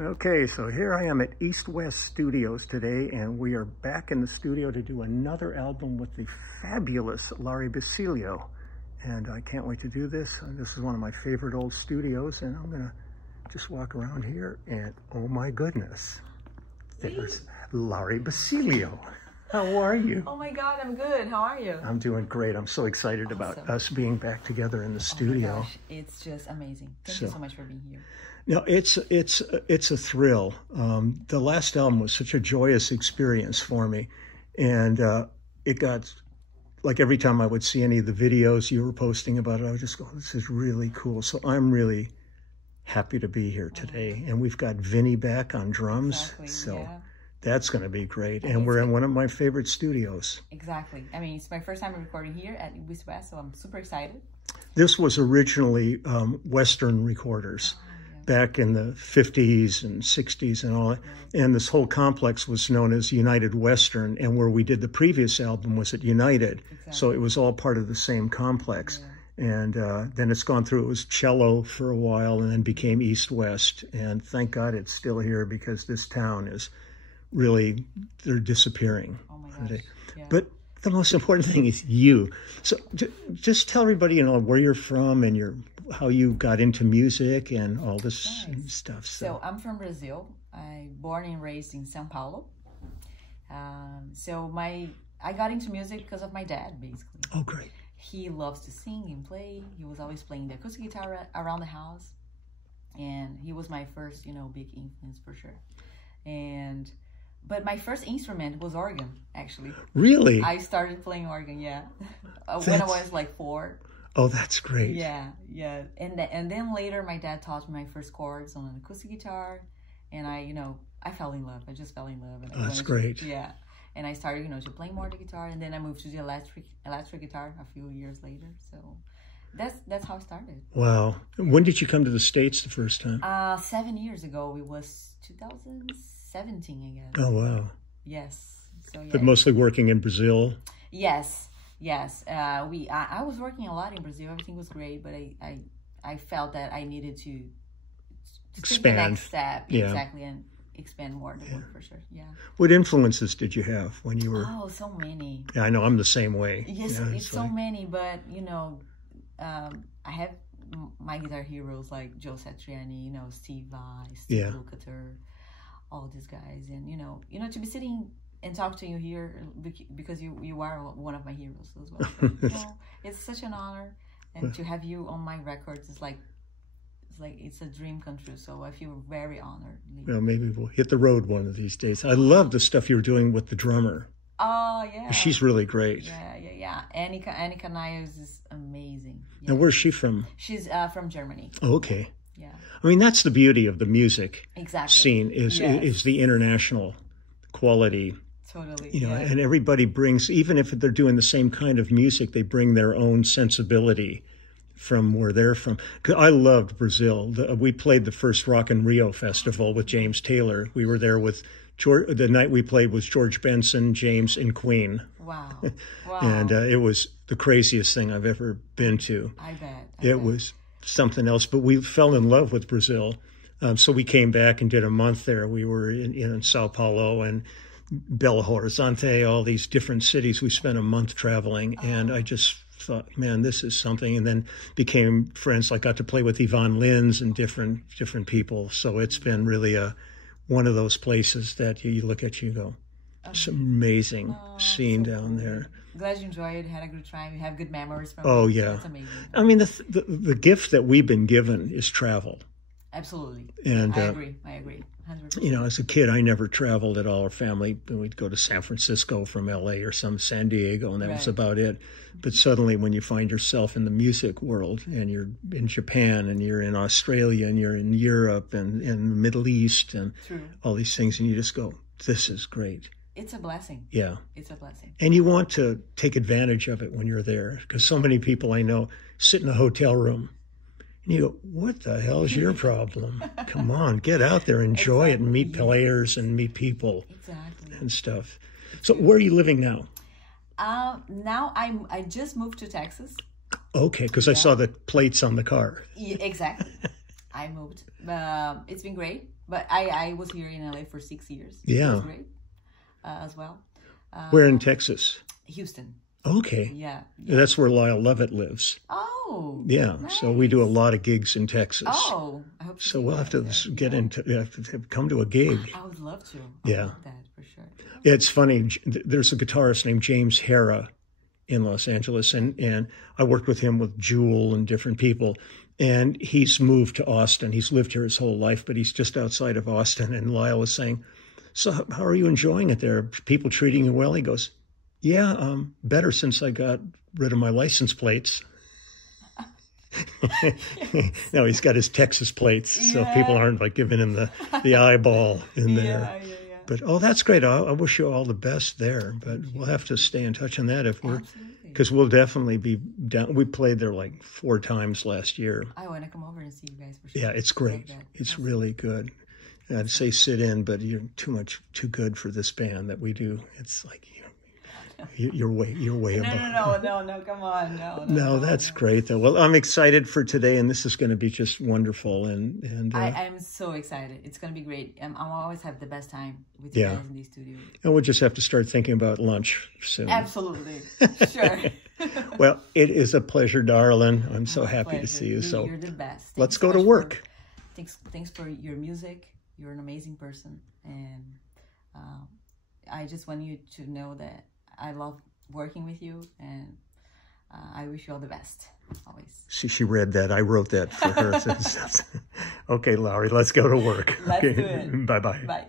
Okay, so here I am at East West Studios today, and we are back in the studio to do another album with the fabulous Lari Basilio. And I can't wait to do this. This is one of my favorite old studios, and I'm gonna just walk around here, and oh my goodness, there's Lari Basilio. How are you? Oh my God, I'm good. How are you? I'm doing great. I'm so excited about us being back together in the studio. Oh my gosh, it's just amazing. Thank you so much for being here. No, it's a thrill. The last album was such a joyous experience for me, and it got, like, every time I would see any of the videos you were posting about it, I would just go, this is really cool. So I'm really happy to be here today. And we've got Vinny back on drums. Exactly, so that's going to be great. And we're in one of my favorite studios. Exactly. I mean, it's my first time recording here at East West, so I'm super excited. This was originally Western recorders. Back in the 50s and 60s and all that. And this whole complex was known as United Western, and where we did the previous album was at United. Exactly. So it was all part of the same complex. Yeah. And then it's gone through, it was cello for a while and then became East West. And thank God it's still here, because this town is really, they're disappearing. Oh my gosh. Yeah. But the most important thing is you. So just tell everybody, you know, where you're from and how you got into music and all this stuff. So I'm from Brazil. I born and raised in São Paulo. I got into music because of my dad, basically. Oh, great. He loves to sing and play. He was always playing the acoustic guitar around the house. And he was my first, big influence for sure. But my first instrument was organ, actually. Really? I started playing organ, when I was like 4. Oh, that's great. Yeah. And then later, my dad taught me my first chords on an acoustic guitar, and I fell in love. I just fell in love. And That's great. Yeah, and I started, to play more the guitar, and then I moved to the electric guitar a few years later. So that's how it started. Wow. When did you come to the States the first time? 7 years ago. It was 2017, I guess. Oh, wow. Yes. So yeah. But mostly working in Brazil? Yes. I was working a lot in Brazil. Everything was great, but I felt that I needed to expand. Take the next step. Yeah. Exactly, and expand more the work for sure. Yeah. What influences did you have when you were? Oh, so many. Yeah, I know. I'm the same way. Yes, it's so many, but I have my guitar heroes like Joe Satriani, Steve Vai, Steve Lukather, all these guys, and to be sitting and talk to you here, because you are one of my heroes as well. It's such an honor, and to have you on my records is it's a dream come true. So I feel very honored. Well, maybe we'll hit the road one of these days. I love the stuff you're doing with the drummer. Oh yeah, she's really great. Yeah. Annika Niles is amazing. Yeah. And where's she from? She's from Germany. Oh, okay. Yeah. I mean, that's the beauty of the music scene is the international quality. Totally. And everybody brings, even if they're doing the same kind of music, they bring their own sensibility from where they're from. 'Cause I loved Brazil. We played the first Rock in Rio festival with James Taylor. We were there with the night we played was George Benson, James, and Queen. Wow. And it was the craziest thing I've ever been to. I bet. It was something else. But we fell in love with Brazil. So we came back and did a month there. We were in Sao Paulo and Belo Horizonte, all these different cities. We spent a month traveling, and I just thought, man, this is something. And then became friends. I got to play with Yvonne Lins and different people. So it's been really one of those places that you look at, you go, it's amazing scene down there. Glad you enjoyed, had a good time. You have good memories from it. Yeah. That's amazing. I mean, the gift that we've been given is travel. Absolutely. And I agree. 100%. As a kid, I never traveled at all. Our family, we'd go to San Francisco from LA or San Diego, and that was about it. But suddenly when you find yourself in the music world, and you're in Japan, and you're in Australia, and you're in Europe, and in the Middle East, and all these things, and you just go, this is great. It's a blessing. Yeah. It's a blessing. And you want to take advantage of it when you're there, because so many people I know sit in a hotel room, and you go, what the hell is your problem? Come on, get out there, enjoy it, and meet players and meet people and stuff. So where are you living now? Now I just moved to Texas. Okay, because I saw the plates on the car. Yeah, exactly. I moved. It's been great. But I was here in LA for 6 years. Yeah. It was great as well. Where in Texas? Houston. Okay. Yeah. That's where Lyle Lovett lives. Oh. Yeah. Nice. So we do a lot of gigs in Texas. Oh. I hope so we'll have to get into, come to a gig. I would love to. Yeah. Love that for sure. It's funny. There's a guitarist named James Hara in Los Angeles, and I worked with him with Jewel and different people. And he's moved to Austin. He's lived here his whole life, but he's just outside of Austin. And Lyle was saying, so how are you enjoying it there? People treating you well? He goes, yeah, better since I got rid of my license plates. No, he's got his Texas plates, so people aren't like giving him the eyeball in there. Yeah. But, that's great. I wish you all the best there. But we'll have to stay in touch on that because we'll definitely be down. We played there like 4 times last year. I want to come over and see you guys for sure. Yeah, it's great. It's really good. I'd say sit in, but you're too good for this band that we do. It's like, you're way above. No, come on. No, that's great though. Well, I'm excited for today, and this is going to be just wonderful. And I'm so excited. It's going to be great. I'll always have the best time with you guys in the studio. And we'll just have to start thinking about lunch soon. Absolutely. Sure. Well, it is a pleasure, darling. I'm so happy to see you. So you're the best. Let's go to work. Thanks for your music. You're an amazing person, and I just want you to know that I love working with you, and I wish you all the best, always. She read that. I wrote that for her. Okay, Lari, let's go to work. Let's do it. Bye-bye. Bye.